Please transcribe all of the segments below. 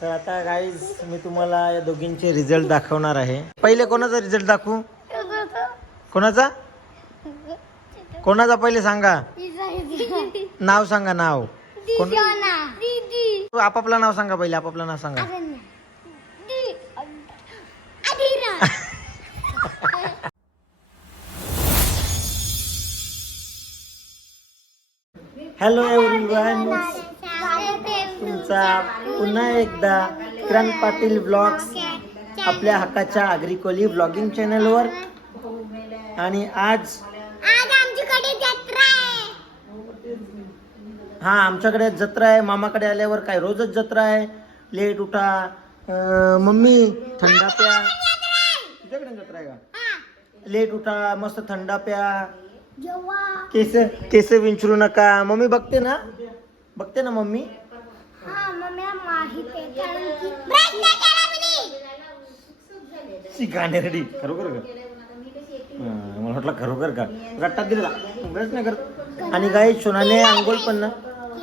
तर आता गाईज मी तुम्हाला या दोघींचे रिझल्ट दाखवणार आहे. पहिले कोणाचा रिझल्ट दाखवू? कोणाचा? कोणाचा पहिले सांगा? नाव सांगा नाव. कोण आपापलं नाव सांगा पहिले आपापलं नाव सांगा. हॅलो एव्हरीवन तुमचा पुन्हा एकदा किरण पाटील ब्लॉग्स आपल्या हक्काच्या अग्रिकोली ब्लॉगिंग चॅनलवर आणि आज हा आमच्याकडे जत्रा आहे. मामाकडे आल्यावर काय? रोजच जत्रा आहे. लेट उठा. अं, मम्मी थंडा प्या. तुझ्याकडे जत्रा आहे का? लेट उठा मस्त थंडा प्या. केस केस विंचरू नका. मम्मी बघते ना? बघते ना मम्मी हा मम्मीला माहीत आहे कारण की ब्रेक नाही खरोखर का? मला वाटलं खरोखर का? गट्टात दिला ब्रश नाही करत. आणि काय सोनाने अंघोळ पण ना.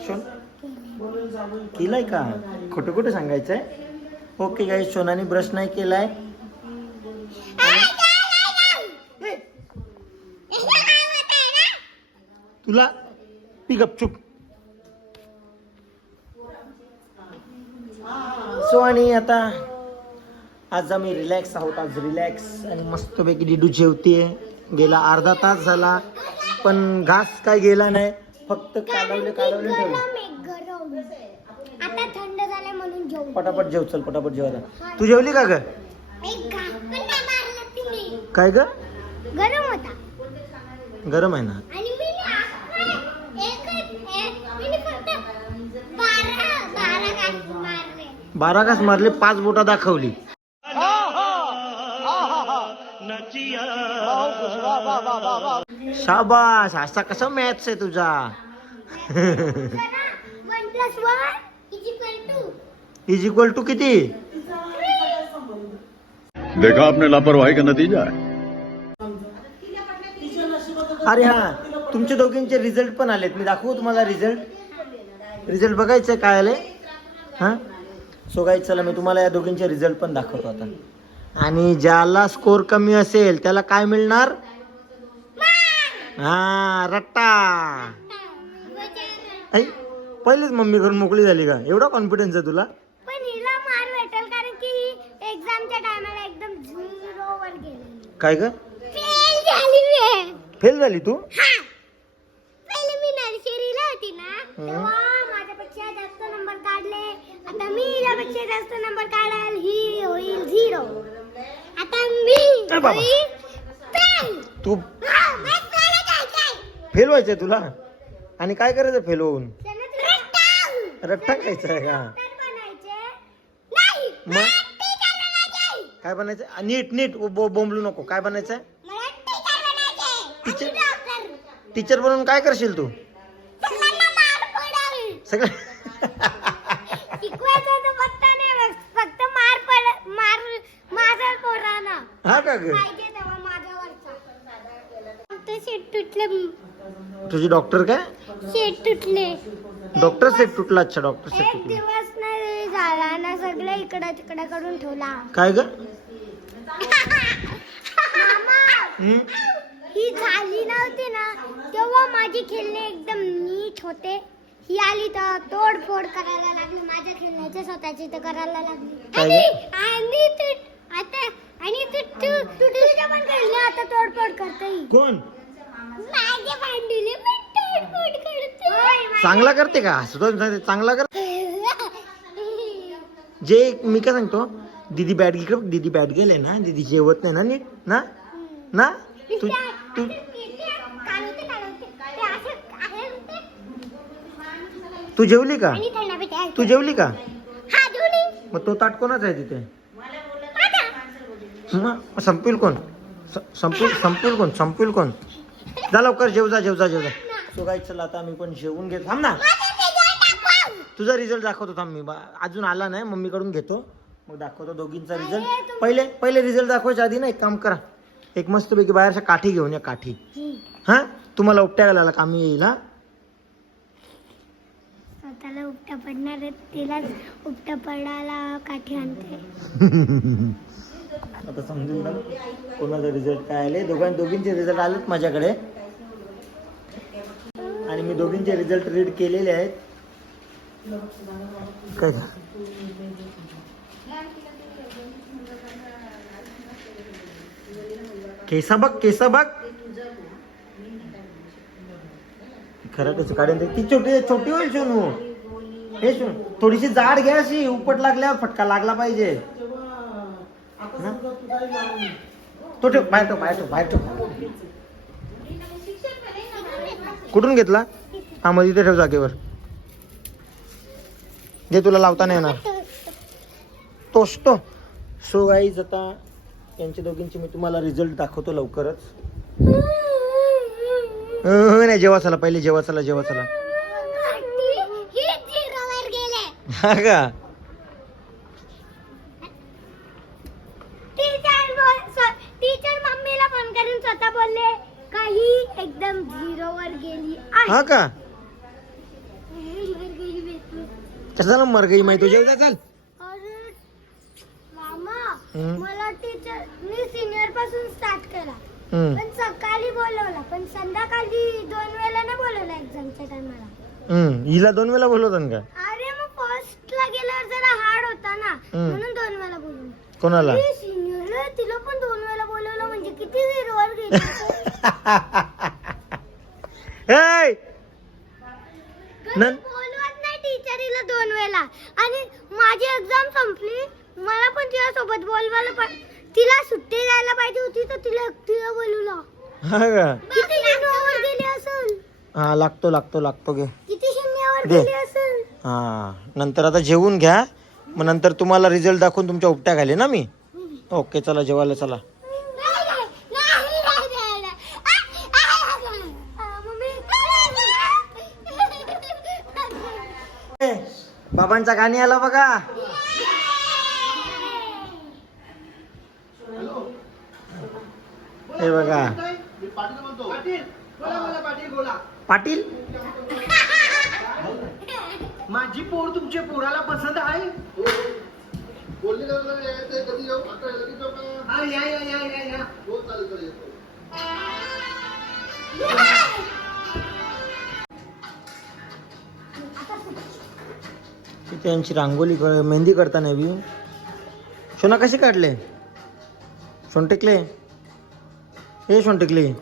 सोन? केलाय का? खोटं खोटं सांगायचंय. ओके गाई सोनाने ब्रश नाही केलाय. तुला पिकअप गपचूप. सो आणि आता आज आम्ही रिलॅक्स आहोत आज रिलॅक्स आणि मस्तपैकी डिडू जेवतीये. गेला अर्धा तास झाला पण घास काय गेला नाही फक्त कालवले कालवले ठेवले. पटापट जेव चल पटापट जेव आता तू जेवली का ग? काय ग? गरम होता. गरम आहे ना आणि मी एक मी फक्त बारा बारा घास मारले बारा घास मारले पाच बोटा दाखवली. शाबास असा कसा मॅथ्स आहे तुझा? इज इक्वल टू किती? देखा आपने लापरवाही का नतीजा है। अरे हा तुमच्या दोघींचे रिझल्ट पण आलेत. मी दाखवू तुम्हाला रिझल्ट रिझल्ट बघायचं काय आले हा? सो गाई चला मी तुम्हाला या दोघींचे रिझल्ट पण दाखवतो आता. आणि ज्याला स्कोर कमी असेल त्याला काय मिळणार? हा रट्टा. ऐ पहिलेच मम्मी घरून मोकळी झाली का? एवढा कॉन्फिडन्स आहे तुला? काय ग? फेल झाली तू? हा. मी नर्सरीला होती ना तेव्हा माझ्यापेक्षा जास्त नंबर काढले आता मी हिच्यापेक्षा जास्त नंबर काढाल ही होईल झिरो आता मी ए बाबा. तू फेल व्हायचंय तुला आणि काय करायचं फेल होऊन रट्टा. खायचं आहे का मग? काय बनायचं नीट नीट बो- बोंबलू नको काय बनायचंय मला टीचर बनायचे. टीचर? टीचर बनून काय करशील तू. सगळं शिकवायचं तर फक्त नाही फक्त मार पड मार माझा पोरांना हा का ग पाहिजे तेव्हा माझ्यावरचा ते शेट तुटले तुझी डॉक्टर काय? शेट तुटले. डॉक्टर सेट तुटला अच्छा डॉक्टर सेट एक तुटला. दिवस नाही झाला ना सगळं इकडं तिकडं करून ठेवला. काय ग? मामा? ही झाली नव्हती ना तेव्हा माझे खेळणे एकदम नीट होते. ही आली तर तोडफोड करायला लागली माझ्या खेळण्याचे स्वतःचे तर करायला लागली. काय आणि? आणि तू आता आणि तू तू तू तुझ्या पण खेळणे आता तोडफोड करते ही. कोण? माझे भांडुले पण तोडफोड करते चांगला करते का? सुद्धा चांगला कर जे मी काय सांगतो? दीदी बॅट इकडे दीदी बॅट गेले ना दीदी जेवत नाही ना नीट ना? ना? तू तू तू जेवली का? तू जेवली का? मग तो ताट कोणाचा आहे तिथे? मग संपील कोण? संपील संपील कोण? संपील कोण? जा लवकर जेव जा जेव जा जेव जा. सो काय चला आता मी पण जेवून घेतो. थांब ना. तुझा रिझल्ट दाखवतो थांब मी. अजून आला नाही मम्मीकडून घेतो. मग दाखवतो दोघींचा रिझल्ट पहिले पहिले रिझल्ट दाखवायच्या आधी ना एक काम करा. एक मस्तपैकी बाहेरच्या काठी घेऊन या काठी. हा? तुम्हाला उपट्या घालायला कामी येईल हा? स्वतःला उपटा पडणार आहे, तिलाच उपटा पडायला काठी आणते. आता समजून ना कोणाचा रिझल्ट काय आले दोघां दोघींचे रिझल्ट आलेत माझ्याकडे. आणि मी दोघींचे रिझल्ट रीड केलेले आहेत. काय केसा बघ केसा बघ. खरं काढेल ती छोटी छोटी होईल शोनू हे शोन थोडीशी जाड घ्या अशी. उपट लागल्यावर फटका लागला पाहिजे. तो ठेव बाहेर ठेव बाहेर ठेव बाहेर ठेव. कुठून घेतला? हा मग इथे ठेव जागेवर. जे तुला लावता नाही येणार. तोच तो. सो गाईज आता यांच्या दोघींची मी तुम्हाला रिझल्ट दाखवतो लवकरच. नाही जेव्हा चला पहिले जेव्हा चला जेव्हा चला. ही हा का टीचर बोल स्व- टीचर मम्मीला फोन करून स्वतः बोलले काही एकदम झिरोवर गेली. आहे हा का? गेली. कशाला मर गई माहिती तुझ्या उद्या चाल. अरे मामा हम्म. मला टीचर मी सिनियरपासून स्टार्ट केला हम्म, पण सकाळी बोलवला पण संध्याकाळी दोन वेळा नाही बोलवला एक्झामच्या टायमाला हम्म. हिला दोन वेळा बोलवतात का? अरे मग फर्स्ट ला गेल्यावर जरा हार्ड होता ना. हम्म. म्हणून दोन वेळा बोलवलं. कोणाला? ती सिनियर आहे, तिला पण दोन वेळा बोलवलं म्हणजे किती झिरोवर गेली. Hey! नन- बोलवत नाही टीचरीला दोन वेळा आणि माझी एक्झाम संपली. मला पण तिला सोबत बोलवायला पाहिजे तिला सुट्टी द्यायला पाहिजे होती तर तिला एकटीला बोलवलं. हा का? किती शून्यावर गेली असेल? हा लागतो लागतो लागतो घे. किती शून्यावर दे. गेली असेल? हा नंतर आता जेवून घ्या. मग नंतर तुम्हाला रिझल्ट दाखवून तुमच्या उपट्या घाले ना मी. ओके चला जेवायला चला नाही, नाही, नाही, नाही, नाही, नाही. आ, आ, आ, आ, मम्मी. ए, बाबांचा गाणी आला बघा. हे बघा. पाटील? माझी पोर तुमच्या पोराला पसंत आहे? हा, या या या या या तिथे यांची रांगोली कर- मेहंदी करताना बी. सोना कशी काढले? सोनटेकले? हे सोनटेकले.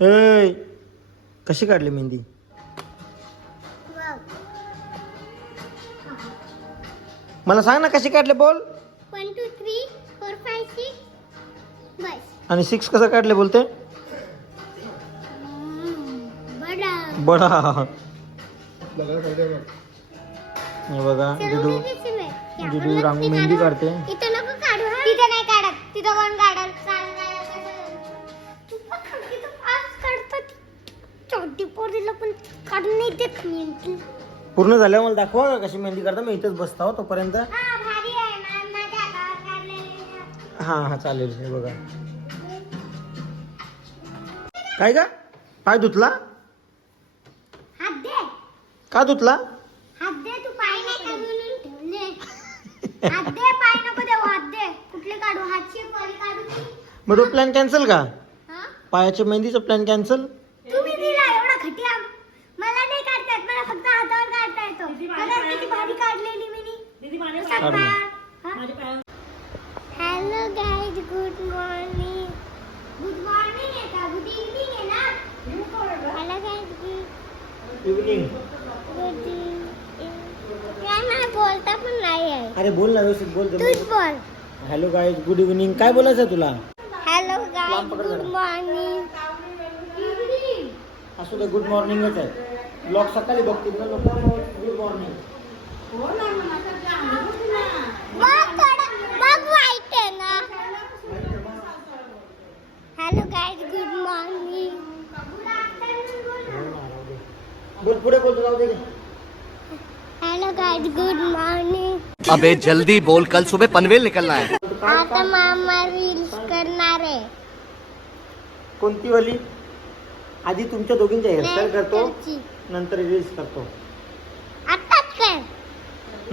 ए कशी काढली मेहंदी? मला सांग ना कशी काढले बोल. One two three four five six आणि सिक्स कसं काढले बोलते? बडा. हे बघा रांग मेहंदी काढते. इथं नको काढू तिथं नाही काढत. तिथं कोण पूर्ण झाल्यावर मला दाखवा का कशी मेहंदी करता. मी इथेच बसता हो तोपर्यंत. हा भारी आहे. मा- माझ्या हातावर काढलेली हा चालेल. हे बघा. काय का पाय धुतला? का धुतला? हात दे तू पाय नाही म्हणून ठेवले हात दे पाय नको देऊ हात दे. कुठले काढू? हातची परी काढू ती? मग तो प्लॅन कॅन्सल का? हा? पायाच्या मेहंदीचा प्लॅन कॅन्सल तुम्ही दिला एवढा खटिया मला नाही काढता येत मला फक्त हातावर काढता येतो. मला किती भारी काढलेली मी काढ. Hello guys good morning good morning आहे का? गुड इव्हनिंग आहे ना? हॅलो गाईज गुड इव्हनिंग अरे बोल ना व्यवस्थित बोल तूच बोल. हॅलो गाईज गुड इव्हनिंग काय बोलायचं तुला? Hello guys good. मॉर्निंग असू दे गुड मॉर्निंगच आहे. ब्लॉग सकाळी बघतील ना लोक. Good morning hello guys good morning बोल पुढे बोल तुला दे. हॅलो गाईज गुड मॉर्निंग अबे जल्दी बोल कल सुबह पनवेल निकलना है। आता मामा रील्स करणार आहे. कोणती वाली? आधी तुमच्या दोघींच्या हेअरस्टाईल करतो. नंतर रील्स करतो. आताच कर.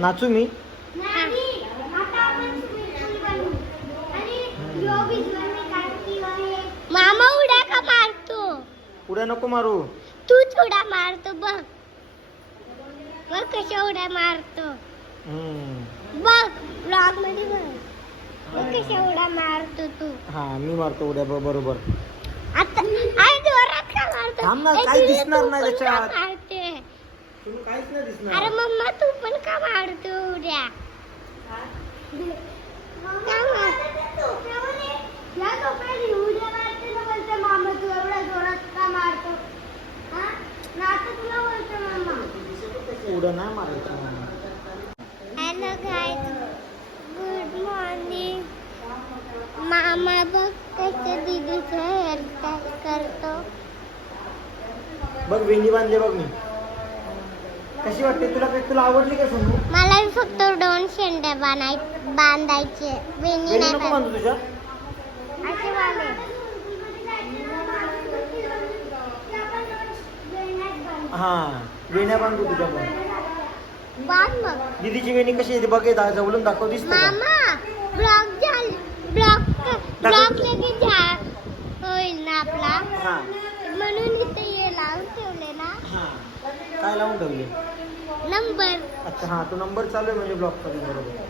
नाचू मी. मामा उड्या का मारतो? उड्या नको मारू. तूच उड्या मारतो बघ. बघ कशा उड्या मारतो. बघ ब्लॉगमध्ये बघ. कशा उड्या मारतो तू हा मी मारतो उड्या ब- बरोबर. आता आई जोरात का मारतो थांब ना, ए, काही दिसणार तू नाही पण का त्याच्यात. मारते तुला काहीच नाही अरे दिसणार मम्मा तू पण का मारतो उड्या का मारतो? उड्या हा? नाही मारायच्या गाईज गुड मॉर्निंग मामा बघ त्याच्या दीदीचं हेअरस्टाईल करतो. बघ वेणी बांधले बघ मी. कशी वाटते? तुला काय तुला आवडली का सोनू? मला फक्त दोन शेंड्या बांधाय बांधायचे. वेणी वेणी नाही नको बांध- तुझ्या. असे वाले हा वेण्या बांधू तुझ्या पण. बांध मग दीदीची वेणी कशी येते बघ हे दा- जवळून दाखव दिसते? मामा ब्लॉक झाल ब्लॉक ब्लॉक लगेच झा होईल ना आपला. हा. म्हणून इथे हे लावून ठेवले ना. हा. काय लावून ठेवले? नंबर अच्छा हा तो नंबर चालू आहे म्हणजे ब्लॉक करून बरोबर.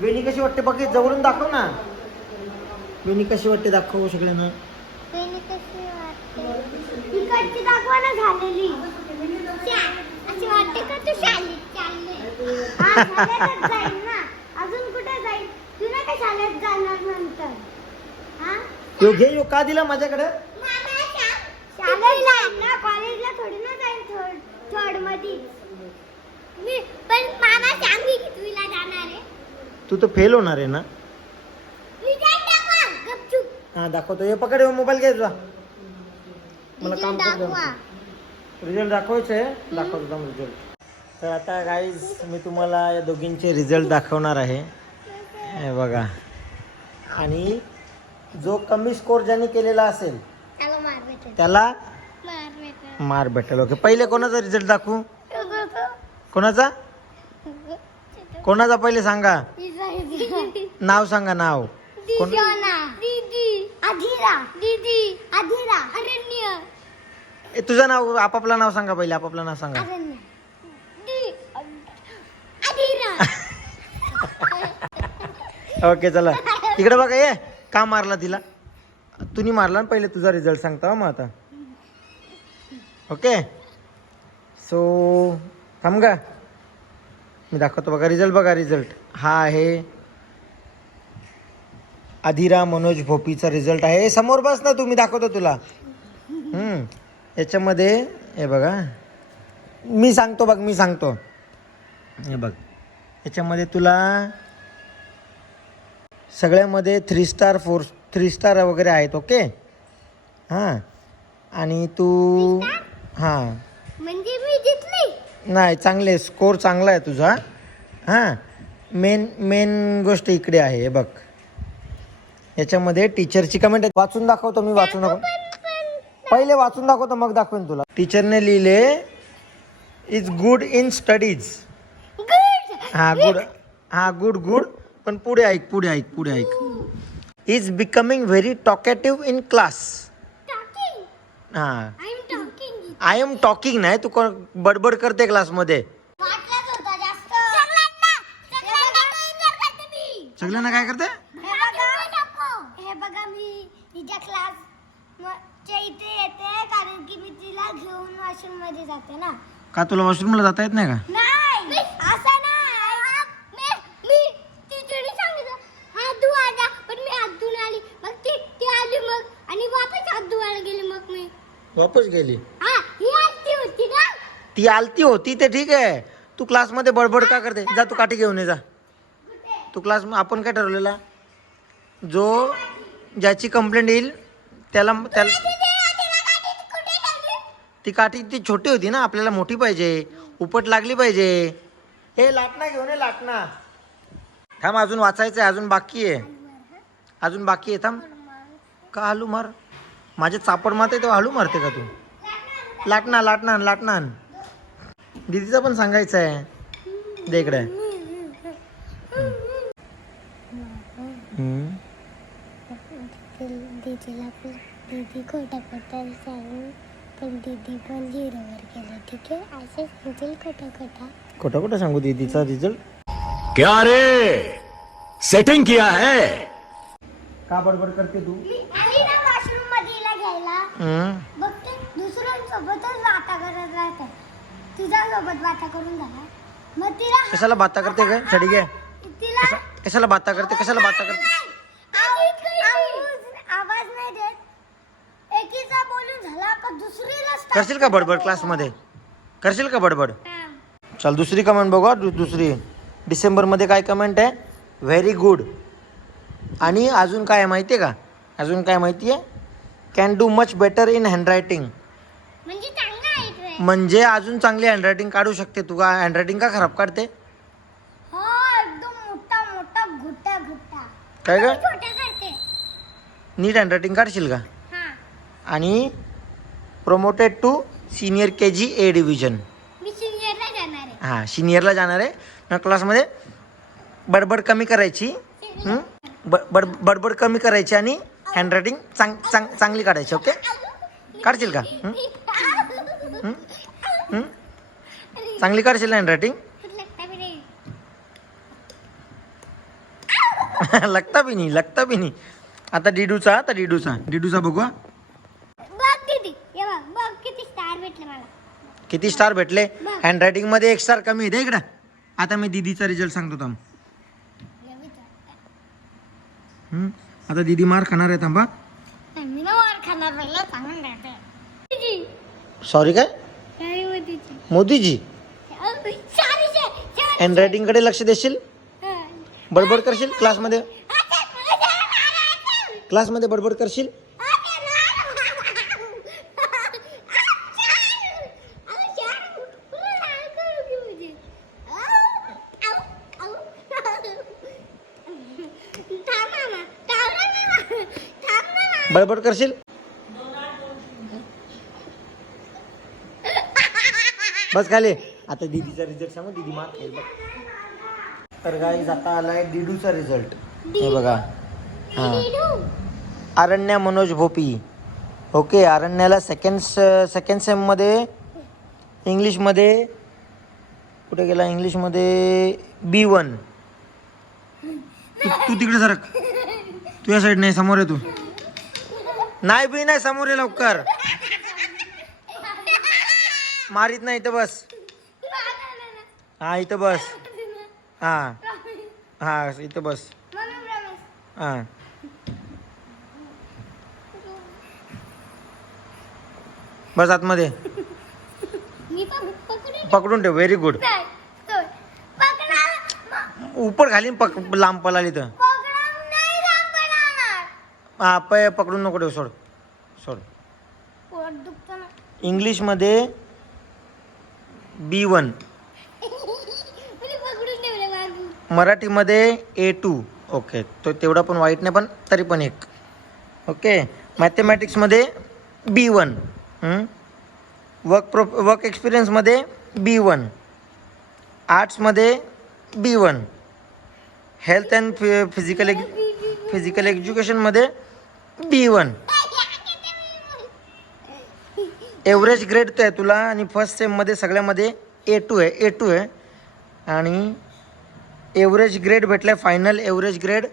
वेणी कशी वाटते? बघ हे जवळून दाखव ना. वेणी कशी वाटते दाखव सगळ्यांना. वेणी कशी वाटते? इकडची दाखवा ना झालेली अशी वाटते का तू शाळेत चालले हा, शाळेतच जाईल ना अजून कुठे जाईल तू शाळेत जाणार नंतर? घे यो का दिला माझ्याकडे? शाळेला ना. कॉलेजला थोडी ना जाईल थर्ड थर्डमध्ये मी पण मामा सांगी की तुला जाणार आहे? तू तर फेल होणार आहे ना. हा दाखवतो. हे पकड मोबाईल घे तुझा मला काम रिझल्ट दाखवायचं आहे. दाखवतो रिझल्ट तर आता गाईज मी तुम्हाला या दोघींचे रिझल्ट दाखवणार आहे. हे बघा. आणि जो कमी स्कोर ज्यांनी केलेला असेल त्याला मार भेटेल. त्याला मार भेटेल. मार भेटेल. ओके पहिले कोणाचा रिझल्ट दाखवू? कोणाचा? कोणाचा पहिले सांगा? नाव सांगा नाव. कोण? दीदी. अधीरा. दीदी. अधीरा. अरण्य. ए, तुझं नाव आपापलं नाव सांगा पहिले आपापलं नाव सांगा अरण्य दी अधीरा ओके चला. इकडे बघा ये. का मारला तिला? तुम्ही मारला ना पहिले तुझा रिझल्ट सांगता मग आता. ओके? सो थांब का मी दाखवतो बघा रिझल्ट बघा रिझल्ट हा आहे अधिरा मनोज भोपीचा रिझल्ट आहे. समोर बस ना तुम्ही दाखवतो तुला. याच्यामध्ये हे बघा. मी सांगतो बघ मी सांगतो. हे बघ. याच्यामध्ये तुला सगळ्यामध्ये three star four three star वगैरे आहेत ओके हां. आणि तू हां. म्हणजे मी नाही चांगले स्कोर चांगला आहे तुझा. हां. मेन मेन गोष्ट इकडे आहे हे बघ. याच्यामध्ये टीचरची कमेंट वाचून दाखवतो मी वाचून दाखव पहिले वाचून दाखवतो मग दाखवेन तुला. टीचरने लिहिले इज गुड इन स्टडीज हा गुड हा गुड गुड पण पुढे ऐक पुढे ऐक पुढे ऐक. Is becoming very talkative in class talking हा. I am talking I am talking नाही तू बडबड करते क्लासमध्ये वाटलाच होता जास्त. सगळ्यांना काय करते? हे बघा. हे बघा मी तिच्या क्लास च्या इथे येते कारण की मी तिला घेऊन वॉशरूममध्ये जाते ना. का तुला वॉशरूमला जाता येत नाही का नाही असं नाही मी मी टीचरने सांगितलं हात धुवा जा पण मी हात धुवून आली मग ती ती आली मग आणि वापस हात धुवायला गेली मग मी वापस गेली. हा ही आलती होती ना? ती आलती होती ते ठीक आहे. तू क्लासमध्ये बडबड का करते? जा तू काठी घेऊन ये जा. तू क्लास आपण काय ठरवलेला? जो ज्याची कंप्लेंट येईल त्याला त्याला ती काठी ती छोटी होती ना आपल्याला मोठी पाहिजे. उपट लागली पाहिजे. हे लाटणा घेऊन ये लाटणा. थांब अजून वाचायचं आहे अजून बाकी आहे. अजून बाकी आहे थांब. का हलू मार. माझे चापड मारते तेव्हा हलू मारते का तू? लाटणा लाटणा लाटणा. दीदीचा पण सांगायचं आहे दे इकडे. दीदीला पण दीदी खोटा खोटा सांगून पण दीदी पण झिरोवर गेले ठीक आहे खोटा खोटा खोटं खोटं सांगू दीदीचा रिझल्ट क्या रे? सेटिंग किया है? का बडबड करते तू मी आली ना वॉशरूममध्ये हिला दुसऱ्यांसोबतच वाटा करत राहते. वाटा करून झाला. मग तिला कशाला बाता करते काय छडी घे. तिला कशाला बाता करते? कशाला बाता करते? आवाज आवाज नाही. देत. एकीचा बोलून झाला का दुसरीला start करशील का बडबड. क्लासमध्ये? करशील का बडबड? हा. चल दुसरी कमेंट बघू दु- दुसरी. डिसेंबरमध्ये काय कमेंट आहे? व्हेरी गुड आणि अजून काय आहे माहिती आहे का? अजून काय माहिती आहे can do much better in handwriting म्हणजे चांगलं आहे ते. म्हणजे अजून चांगली हँडरायटिंग काढू शकते तू. का हँडरायटिंग का खराब काढते? हो एकदम मोठा मोठा घुट्टा घुट्टा. काय ग? छोटा करते. नीट हँडरायटिंग काढशील का? हा. आणि promoted to senior K G A division मी सिनियरला जाणार आहे. हां सिनियरला जाणार आहे. ना क्लासमध्ये बडबड कमी करायची. हं? ब बड बडबड कमी करायची आणि हँडरायटिंग चांग चांग चांगली काढायची ओके काढशील का? चांगली काढशील हँडरायटिंग लगता भी नाही लगता बी नाही. लगता बी नाही आता डिडूचा आता डिडूचा. डिडूचा बघू किती. स्टार भेटले मला. किती स्टार भेटले? हँडरायटिंगमध्ये एक स्टार कमी आहे इकडं. आता मी दिदीचा रिझल्ट सांगतो थांब. हं? आता दिदी मार खाणार आहे थांबा. मी ना वर खाणार पहिला सांगून द्यायचं दीदी सॉरी काय? मोदीजी. हँडरायटिंगकडे लक्ष देशील? बडबड करशील क्लासमध्ये क्लासमध्ये बडबड करशील? बडबड करशील? बस खाली. आता दीदीचा रिझल्ट सांगू दीदी मार खाईल बघ. तर गाईज आता आलाय डिडूचा रिझल्ट हे बघा. हां. अरण्या मनोज भोपी. ओके अरण्याला सेकंड सेकंड सेममध्ये इंग्लिशमध्ये कुठे गेला? इंग्लिशमध्ये बी वन तू तू तिकडे सरक. तू या साईड नाही समोर आहे तू. नाही बी नाही समोर आहे लवकर. मारीत नाही इथं बस. हा इथं बस. हा. हा इथं बस. हा. बस आतमध्ये. पकडून ठेव व्हेरी गुड उपर खाली पक लांब पळाली तर हा पय पकडून नको ठेव सोड. सोड. पोट दुखतं ना. इंग्लिशमध्ये बी वन. मी पकडून ठेवले बाजू मराठीमध्ये ए टू. ओके तो तेवढा पण वाईट नाही पण तरी पण एक. Okay मॅथमॅटिक्समध्ये B one. Work pro work एक्सपिरियन्समध्ये B one. आर्ट्समध्ये B one. Health and phy physical ed physical एज्युकेशनमध्ये बी वन. एव्हरेज ग्रेड तर आहे तुला आणि फर्स्ट सेममध्ये सगळ्यामध्ये ए टू आहे ए टू आहे. आणि average grade भेटलाय final average grade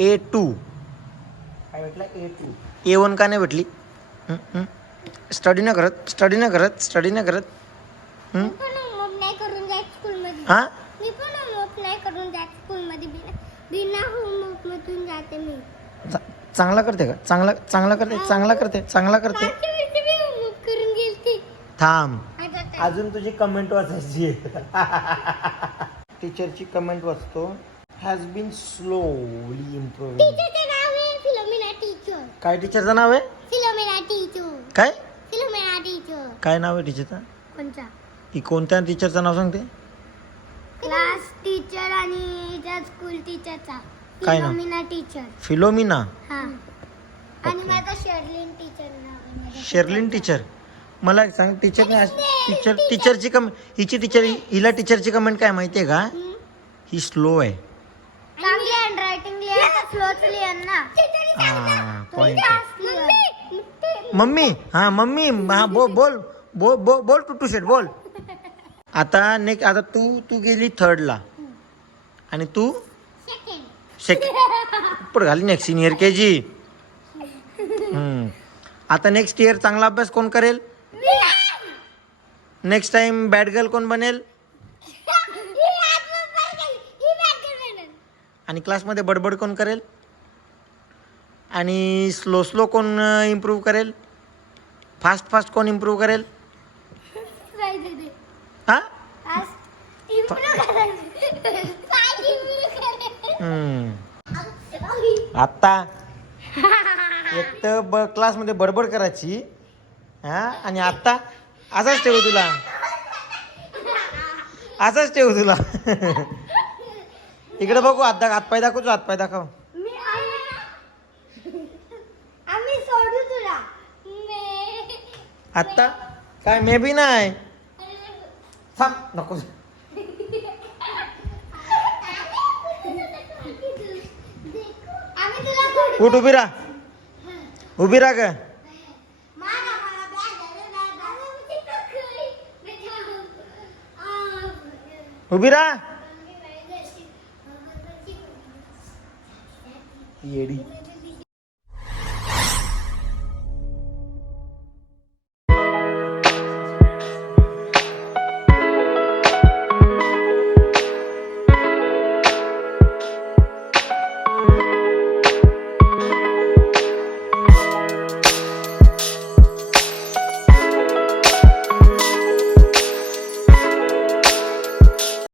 A two काय भेटला? ए टू ए वन का नाही भेटली? स्टडी न करत स्टडी न करत स्टडी न करत. मी पण होमवर्क नाही करून जात स्कूलमध्ये हां? मी पण होमवर्क नाही करून जात स्कूलमध्ये बिना बिना होमवर्क मधून जाते मी. चा- चांगला करते का? चांगला चांगला करते चांगला करते चांगला करते. थांब? अजून तुझी कमेंट वाचायची टीचरची कमेंट वाचतो. हॅज बीन स्लोली इम्प्रूव्हिंग टीचरचे नाव आहे फिलोमिना टीचर काय टीचरचं नाव आहे? काय? काय नाव आहे टीचरचं ही कोणत्या टीचरचं नाव सांगते? क्लास टीचर आणि स्कूल टीचरचा काय नाव? Philomena teacher. फिलोमिना? हा. आणि माझा शेर्लिन टीचर नाव आहे माझ्या शेर्लिन टीचर? मला एक सांग टीचरने टीचर टीचरची कम हिची टीचर हिला टीचरची कमेंट काय माहिती आहे का? ही स्लो आहे. चांगली स्लोच लिहा ना हा मम्मी मम्मी. हा मम्मी हा बो बोल बोल बोल बोल टुटू शेट बोल. आता नेक्स्ट आता तू तू गेली थर्डला आणि तू? सेकंड सेकंड घाली नेक्स्ट सिनियर के जी आता नेक्स्ट इयर चांगला अभ्यास कोण करेल? नेक्स्ट टाइम बॅड गर्ल कोण बनेल? आणि क्लासमध्ये बडबड कोण करेल? आणि स्लो स्लो कोण इम्प्रूव्ह करेल? फास्ट फास्ट कोण इम्प्रूव्ह करेल? हा? हम्म. आता एक तर ब क्लासमध्ये बडबड करायची. हा? आणि आता असाच ठेवू तुला. असाच ठेवू तुला. इकडे बघू हात दाख हातपाय दाखव. तू हातपाय दाखव आत्ता? काय मे बी नाही? थांब नको आम्ही तुला सोडू. उठ उभी राहा. उभी राहा ग. उभी राहा. येडी.